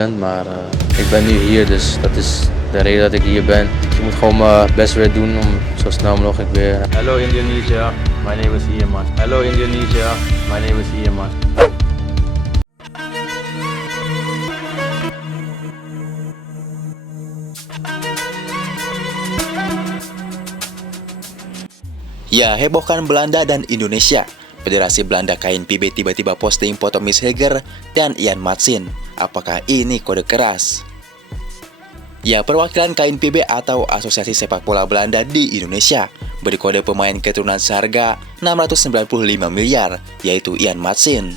Maar ik ben nu hier, dus dat is de reden dat ik hier ben. Ik moet gewoon mijn best weer doen om zo snel mogelijk weer. Hello Indonesia, my name is Iman. Hello Indonesia, my name is Iman. Ya, hebohkan Belanda dan Indonesia. Federasi Belanda KNPB tiba-tiba posting foto Miss Heger dan Ian Maatsen. Apakah ini kode keras? Ya, perwakilan KNPB atau Asosiasi Sepak Bola Belanda di Indonesia beri kode pemain keturunan seharga 695 miliar, yaitu Ian Maatsen.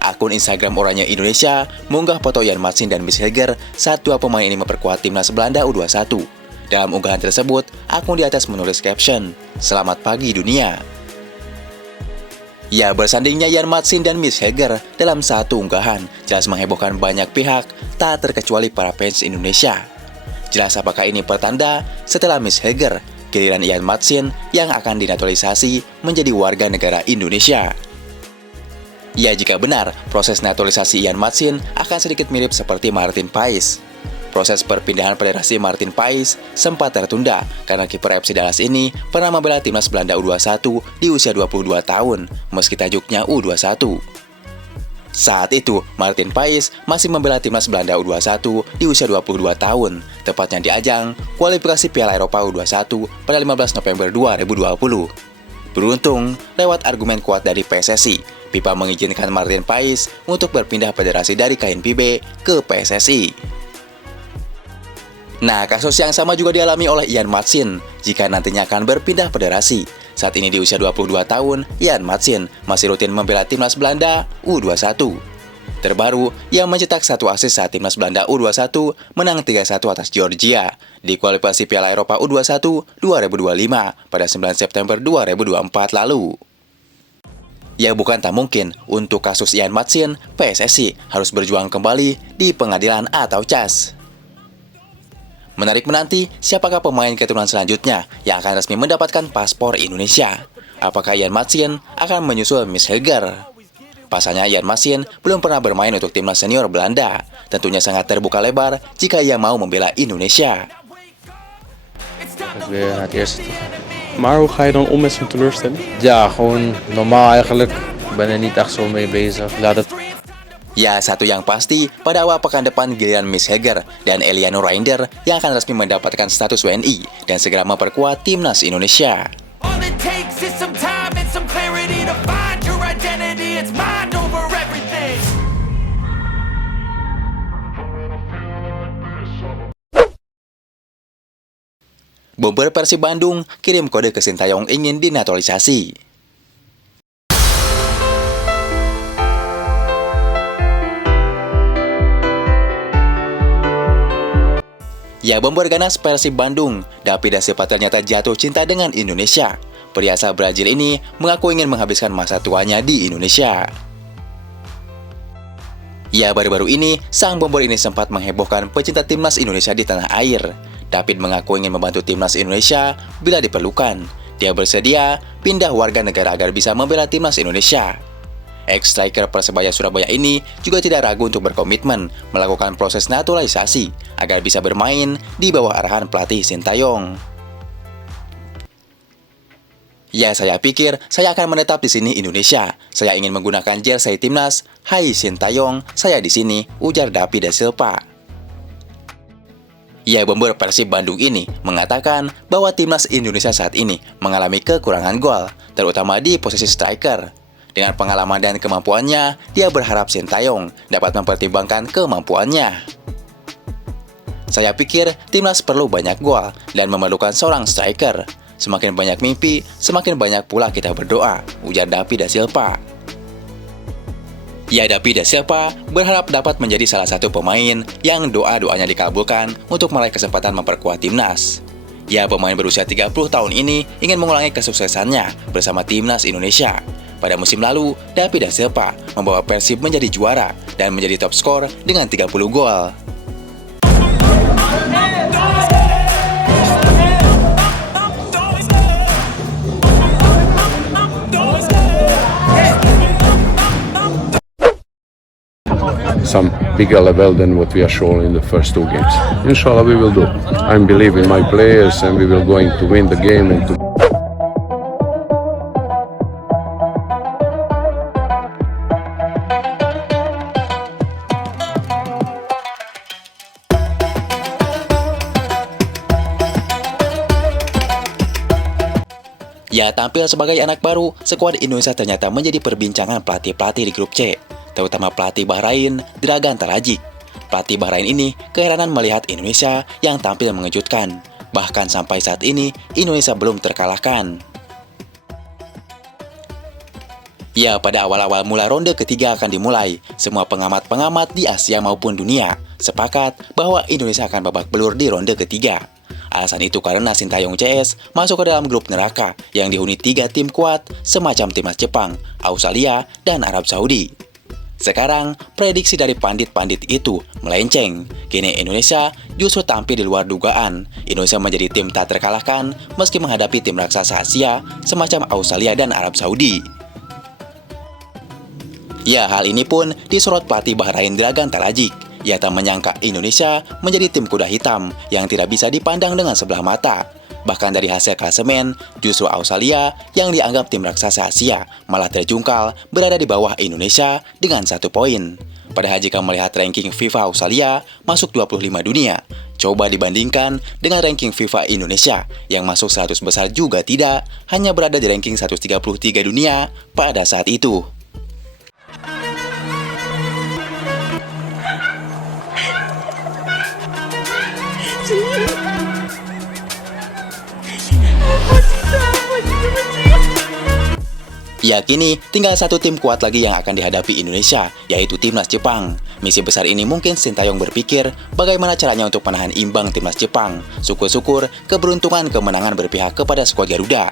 Akun Instagram Oranye Indonesia mengunggah foto Ian Maatsen dan Miss Heger saat dua pemain ini memperkuat timnas Belanda U21. Dalam unggahan tersebut, akun di atas menulis caption, "Selamat pagi dunia." Ya, bersandingnya Ian Maatsen dan Miss Heger dalam satu unggahan jelas menghebohkan banyak pihak, tak terkecuali para fans Indonesia. Jelas apakah ini pertanda setelah Miss Heger, giliran Ian Maatsen yang akan dinaturalisasi menjadi warga negara Indonesia. Ya, jika benar, proses naturalisasi Ian Maatsen akan sedikit mirip seperti Martin Paes. Proses perpindahan federasi Martin Paes sempat tertunda karena kiper FC Dallas ini pernah membela timnas Belanda U21 di usia 22 tahun, meski tajuknya U21. Saat itu, Martin Paes masih membela timnas Belanda U21 di usia 22 tahun, tepatnya di ajang kualifikasi Piala Eropa U21 pada 15 November 2020. Beruntung, lewat argumen kuat dari PSSI, FIFA mengizinkan Martin Paes untuk berpindah federasi dari KNPB ke PSSI. Nah, kasus yang sama juga dialami oleh Ian Maatsen jika nantinya akan berpindah federasi. Saat ini di usia 22 tahun, Ian Maatsen masih rutin membela timnas Belanda U21. Terbaru, ia mencetak satu assist saat timnas Belanda U21 menang 3-1 atas Georgia di kualifikasi Piala Eropa U21 2025 pada 9 September 2024 lalu. Ya, bukan tak mungkin untuk kasus Ian Maatsen, PSSI harus berjuang kembali di pengadilan atau CAS. Menarik menanti siapakah pemain keturunan selanjutnya yang akan resmi mendapatkan paspor Indonesia. Apakah Ian Maatsen akan menyusul Miss Heger? Pasalnya Ian Maatsen belum pernah bermain untuk timnas senior Belanda. Tentunya sangat terbuka lebar jika ia mau membela Indonesia. Weer naar het eerste toe. Maar hoe ga je dan om met zo'n teleurstelling? Ja, gewoon normaal eigenlijk. Ik ben er niet echt zo mee bezig. Laat het. Ya, satu yang pasti, pada awal pekan depan giliran Miss Heger dan Eliano Reinder yang akan resmi mendapatkan status WNI dan segera memperkuat timnas Indonesia. All it takes is some time and some clarity to find your identity. It's mind over everything. Bomber Persib Bandung kirim kode ke Sintayong ingin dinaturalisasi. Ya, bomber ganas Persib Bandung, David da Silva ternyata jatuh cinta dengan Indonesia. Pria asal Brazil ini mengaku ingin menghabiskan masa tuanya di Indonesia. Ya, baru-baru ini, sang bomber ini sempat menghebohkan pecinta timnas Indonesia di tanah air. David mengaku ingin membantu timnas Indonesia bila diperlukan. Dia bersedia pindah warga negara agar bisa membela timnas Indonesia. Ex-striker Persebaya Surabaya ini juga tidak ragu untuk berkomitmen melakukan proses naturalisasi agar bisa bermain di bawah arahan pelatih Sintayong. Ya, saya pikir saya akan menetap di sini Indonesia. Saya ingin menggunakan jersey timnas. Hai Sintayong, saya di sini, ujar David da Silva. Ya, bomber Persib Bandung ini mengatakan bahwa timnas Indonesia saat ini mengalami kekurangan gol, terutama di posisi striker. Dengan pengalaman dan kemampuannya, dia berharap Sintayong dapat mempertimbangkan kemampuannya. Saya pikir timnas perlu banyak gol dan memerlukan seorang striker. Semakin banyak mimpi, semakin banyak pula kita berdoa, ujar David da Silva. Ya, David da Silva berharap dapat menjadi salah satu pemain yang doa-doanya dikabulkan untuk meraih kesempatan memperkuat timnas. Ya, pemain berusia 30 tahun ini ingin mengulangi kesuksesannya bersama timnas Indonesia. Pada musim lalu, David da Silva membawa Persib menjadi juara dan menjadi top skor dengan 30 gol. some bigger level than what we are showing in the first two games. Inshallah, we will do. I believe in my players, and we will going to win the game and to. Ya, tampil sebagai anak baru, skuad Indonesia ternyata menjadi perbincangan pelatih-pelatih di grup C, terutama pelatih Bahrain, Dragan Tarajic. Pelatih Bahrain ini keheranan melihat Indonesia yang tampil mengejutkan. Bahkan sampai saat ini, Indonesia belum terkalahkan. Ya, pada awal-awal mula ronde ketiga akan dimulai, semua pengamat-pengamat di Asia maupun dunia sepakat bahwa Indonesia akan babak belur di ronde ketiga. Alasan itu karena Sintayong CS masuk ke dalam grup neraka yang dihuni 3 tim kuat semacam timnas Jepang, Australia, dan Arab Saudi. Sekarang, prediksi dari pandit-pandit itu melenceng. Kini Indonesia justru tampil di luar dugaan. Indonesia menjadi tim tak terkalahkan meski menghadapi tim raksasa Asia semacam Australia dan Arab Saudi. Ya, hal ini pun disorot pelatih Bahrain Dragan Tarajic. Ia tak menyangka Indonesia menjadi tim kuda hitam yang tidak bisa dipandang dengan sebelah mata. Bahkan dari hasil klasemen, justru Australia yang dianggap tim raksasa Asia malah terjungkal berada di bawah Indonesia dengan 1 poin. Padahal jika melihat ranking FIFA Australia masuk 25 dunia, coba dibandingkan dengan ranking FIFA Indonesia yang masuk 100 besar juga tidak, hanya berada di ranking 133 dunia pada saat itu. Ya, kini tinggal 1 tim kuat lagi yang akan dihadapi Indonesia, yaitu timnas Jepang. Misi besar ini mungkin Sintayong berpikir bagaimana caranya untuk menahan imbang timnas Jepang. Syukur-syukur keberuntungan kemenangan berpihak kepada skuad Garuda.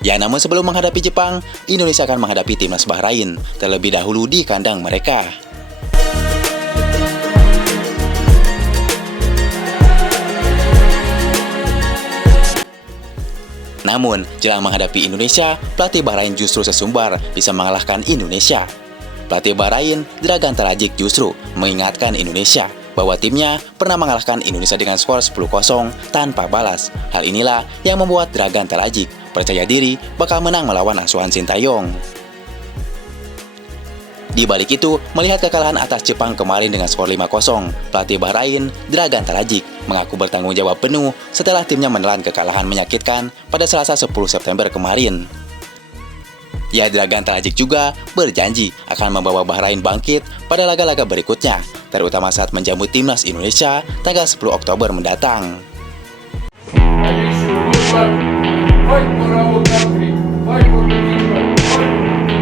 Ya, namun sebelum menghadapi Jepang, Indonesia akan menghadapi timnas Bahrain terlebih dahulu di kandang mereka. Namun, jelang menghadapi Indonesia, pelatih Bahrain justru sesumbar bisa mengalahkan Indonesia. Pelatih Bahrain, Dragan Tarajic justru mengingatkan Indonesia bahwa timnya pernah mengalahkan Indonesia dengan skor 10-0 tanpa balas. Hal inilah yang membuat Dragan Tarajic percaya diri bakal menang melawan asuhan Sintayong. Di balik itu, melihat kekalahan atas Jepang kemarin dengan skor 5-0, pelatih Bahrain, Dragan Tarajic, mengaku bertanggung jawab penuh setelah timnya menelan kekalahan menyakitkan pada Selasa 10 September kemarin. Ya, Dragan Tarajic juga berjanji akan membawa Bahrain bangkit pada laga-laga berikutnya, terutama saat menjamu timnas Indonesia tanggal 10 Oktober mendatang. Fight for our country, fight for the children, fight for the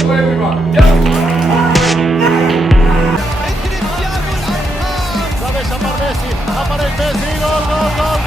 for everyone. Aparece Messi, gol, gol, gol.